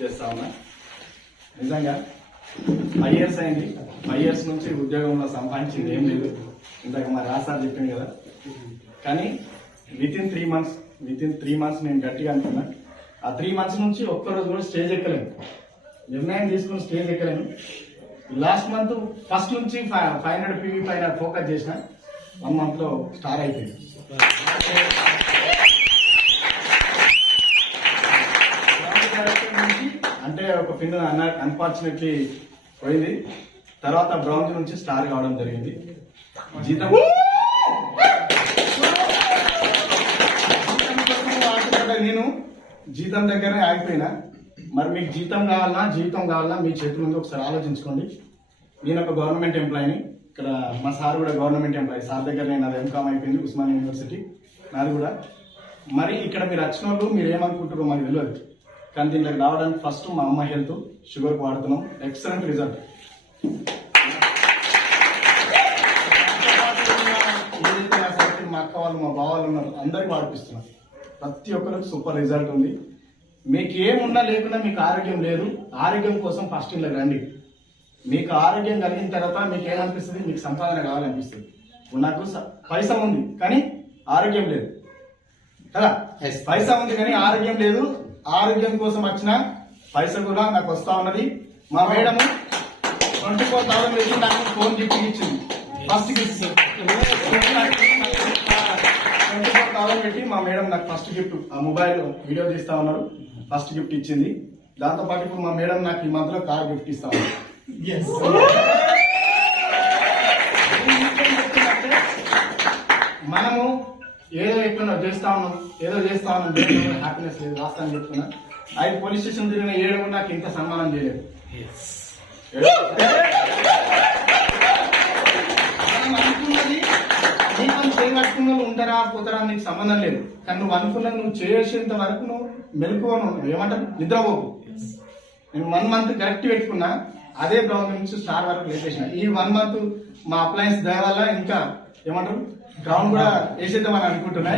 చేస్తా ఉన్నా. నిజంగా ఫైవ్ ఇయర్స్ అయింది. ఫైవ్ ఇయర్స్ నుంచి ఉద్యోగంలో సంపాదించింది ఏం లేదు. ఇందాక మా రాసారు చెప్పింది కదా. కానీ within three months within three months నేను గట్టిగా అనుకున్నా. ఆ త్రీ మంత్స్ నుంచి ఒక్కరోజు కూడా స్టేజ్ ఎక్కలేను. నిర్ణయం తీసుకుని స్టేజ్ ఎక్కలేను. లాస్ట్ మంత్ ఫస్ట్ నుంచి ఫైవ్ హండ్రెడ్ పీవీ పైన ఫోకస్ చేసిన. వన్ మంత్లో స్టార్ అయిపోయింది. పిన్ అన్న అన్ఫార్చునేట్లీ పోయింది. తర్వాత బ్రౌన్ నుంచి స్టార్ కావడం జరిగింది. జీతం నేను జీతం దగ్గరనే ఆగిపోయినా. మరి మీకు జీతం కావాలన్నా జీతం కావాలన్నా మీ చేతి ముందు ఒకసారి ఆలోచించుకోండి. నేను ఒక గవర్నమెంట్ ఎంప్లాయీని. ఇక్కడ మా సార్ కూడా గవర్నమెంట్ ఎంప్లాయీ. సార్ దగ్గర నేను అది ఎంకామ్ అయిపోయింది ఉస్మాన్ యూనివర్సిటీ. నాది కూడా. మరి ఇక్కడ మీరు వచ్చిన వాళ్ళు మీరు ఏమనుకుంటారో మాకు తెలియదు. కానీ దీంట్లోకి రావడానికి ఫస్ట్ మా అమ్మ హెల్త్ షుగర్ వాడుతున్నాం. ఎక్సలెంట్ రిజల్ట్ మా అక్క వాళ్ళు మా బావాలు ఉన్నారు అందరికి వాడిపిస్తున్నాం. ప్రతి ఒక్కరికి సూపర్ రిజల్ట్ ఉంది. మీకు ఏమున్నా లేకున్నా మీకు ఆరోగ్యం లేదు. ఆరోగ్యం కోసం ఫస్ట్ ఇలా రండి. మీకు ఆరోగ్యం కలిగిన తర్వాత మీకు ఏమనిపిస్తుంది మీకు సంపాదన కావాలనిపిస్తుంది. నాకు పైసా ఉంది కానీ ఆరోగ్యం లేదు. కదా. పైసా ఉంది కానీ ఆరోగ్యం లేదు. ఆరోగ్యం కోసం వచ్చిన పైసలు కూడా నాకు వస్తా ఉన్నది. మా మేడం ట్వంటీ ఫోర్ థౌసండ్ పెట్టి నాకు ఫోన్ గిఫ్ట్ ఇచ్చింది. First gift twenty four thousand పెట్టి మా మేడం నాకు ఫస్ట్ గిఫ్ట్ ఆ మొబైల్ వీడియో తీస్తా ఉన్నారు. ఫస్ట్ గిఫ్ట్ ఇచ్చింది. దాంతో పాటు ఇప్పుడు మా మేడం నాకు ఈ మధ్యలో కార్ గిఫ్ట్ ఇస్తా ఉన్నారు. ఎక్కడ చేస్తా ఉన్నాం ఏదో చేస్తా ఉన్నాం హ్యాపీనెస్ లేదు. రాస్తాను చెప్తున్నా. ఐదు పోలీస్ స్టేషన్ తిరిగిన ఏడు నాకు ఇంత సన్మానం చేయలేదు. వాళ్ళు ఉంటారా పోతారా నీకు సంబంధం లేదు. కానీ నువ్వు అనుకున్నది నువ్వు చేసేంత వరకు నువ్వు మెలకువను ఏమంటారు? నిద్రపోకు. నేను వన్ మంత్ కరెక్ట్ పెట్టుకున్నా అదే బ్రౌన్ నుంచి స్టార్ వరకు లేపేసిన. ఈ వన్ మంత్ మా అప్లయన్స్ దయ వల్ల ఇంకా ఏమంటారు? గ్రౌండ్ కూడా వేసేద్దామని అనుకుంటున్నా.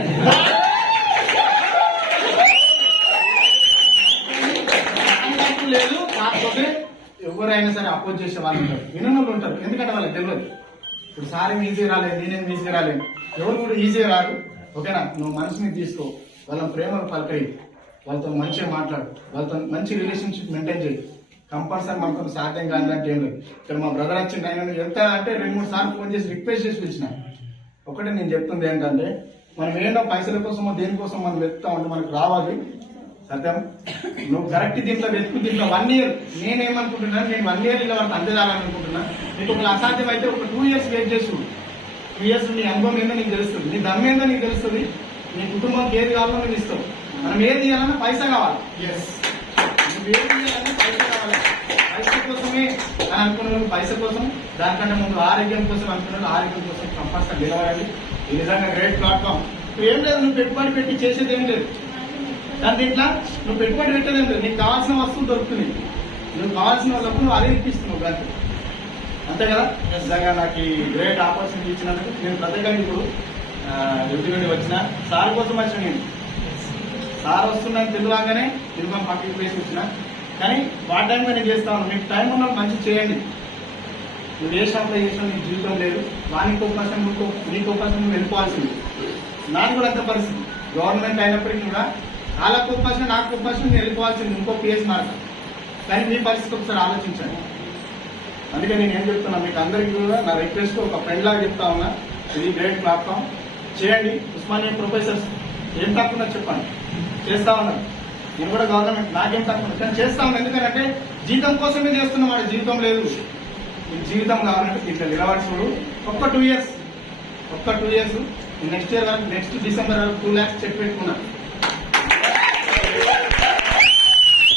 లేదు కాకపోతే ఎవరైనా సరే అపోజ్ చేసే వాళ్ళు ఉంటారు. వినని వాళ్ళు ఉంటారు ఎందుకంటే వాళ్ళకి తెలియదు ఇప్పుడు సార్ ఈజీ రాలేదు నేనేం ఈజీ రాలేదు ఎవరు కూడా ఈజీ రాదు ఓకేనా? నువ్వు మనసుని తీసుకో. వాళ్ళ ప్రేమను పలకరి. వాళ్ళతో మంచిగా మాట్లాడు. వాళ్ళతో మంచి రిలేషన్షిప్ మెయింటైన్ చేయి. కంపల్సరీ మనతో సాధ్యం కాదంటే ఏం లేదు. ఇక్కడ మా బ్రదర్ వచ్చిన ఆయన ఎంత అంటే రెండు మూడు సార్లు ఫోన్ చేసి రిక్వెస్ట్ చేసి పిలిచిన. ఒకటి నేను చెప్తుంది ఏంటంటే మనం ఏంటో పైసల కోసమో దేనికోసం మనం వెతుకుతా ఉంటే మనకు రావాలి. సత్యం? నువ్వు కరెక్ట్ దీంట్లో వెతుకు దీంట్లో వన్ ఇయర్ నేనేమనుకుంటున్నాను నేను వన్ ఇయర్ ఇలా వరకు అందజేయాలనుకుంటున్నా నీకు ఒక అసాధ్యం అయితే ఒక టూ ఇయర్స్ వెయిట్ చేసు టూ ఇయర్స్ నీ అనుభవం ఏందో నీకు తెలుస్తుంది. నీ దమ్ ఏందో నీకు తెలుస్తుంది. నీ కుటుంబానికి ఏది కావాలో నువ్వు ఇస్తావు. మనం ఏది చేయాలన్నా పైసా కావాలి. ఎస్ ఏది చేయాలన్నా పైసా కావాలి పైసా కోసమే అని అనుకున్నాను పైసా కోసం దానికంటే ముందు ఆరోగ్యం కోసం అనుకున్నాను. ఆరోగ్యం కోసం కంపల్సరీ నిలబడాలి. ఇది నిజంగా గ్రేట్ ప్లాట్ఫామ్ ఇప్పుడు ఏం లేదు నువ్వు పెట్టుబడి పెట్టి చేసేది ఏం లేదు. కానీ దీంట్లో నువ్వు పెట్టుబడి పెట్టేది లేదు. నీకు కావాల్సిన వస్తువులు దొరుకుతుంది నువ్వు కావాల్సిన వాళ్ళకు నువ్వు అదే ఇప్పిస్తున్నావు దానికి అంతే కదా? నిజంగా నాకు ఈ గ్రేట్ ఆపర్చునిటీ ఇచ్చినందుకు నేను ప్రత్యేకంగా ఇప్పుడు డ్యూటీ నుండి వచ్చిన. సార్ కోసం వచ్చిన నేను. సార్ వస్తున్నాను తెలియగానే తిరుమల పక్కకి ప్లేస్ వచ్చిన కానీ పార్ట్ టైం నేను చేస్తాను మీకు టైం ఉన్నప్పుడు మంచి చేయండి. నువ్వు ఏ షాప్లో చేసినా నీ జీవితం లేదు. వానికి అవకాశం నీకు నీకు అవకాశం నువ్వు వెళ్ళిపోవాల్సింది. నాకు కూడా అంత పరిస్థితి. గవర్నమెంట్ అయినప్పటికీ కూడా వాళ్ళకు అవకాశం నాకు అవకాశం నేను వెళ్ళిపోవాల్సింది. ఇంకో పిఎస్ మార్క్ కానీ మీ పరిస్థితి ఒకసారి ఆలోచించండి. అందుకే నేను ఏం చెప్తున్నా మీకు అందరికీ కూడా నా రిక్వెస్ట్ ఒక ఫ్రెండ్ లాగా చెప్తా ఉన్నా. ఇది గ్రేట్ ప్లాట్ఫామ్ చేయండి. ఉస్మానియా ప్రొఫెసర్స్ ఏం తక్కువ చెప్పండి. చేస్తా ఉన్నారు. నేను కూడా గవర్నమెంట్ నాకేం తక్కువ కానీ చేస్తా ఉన్నాను ఎందుకంటే జీతం కోసమే చేస్తున్నా వాడు జీవితం లేదు. జీవితం కావాలంటే ఇట్లా నిలబడి చూడు. ఒక్క టూ ఇయర్స్ ఒక్క టూ ఇయర్స్ నెక్స్ట్ ఇయర్ వరకు నెక్స్ట్ డిసెంబర్ వరకు టూ ల్యాక్స్ చెక్ పెట్టుకున్నాను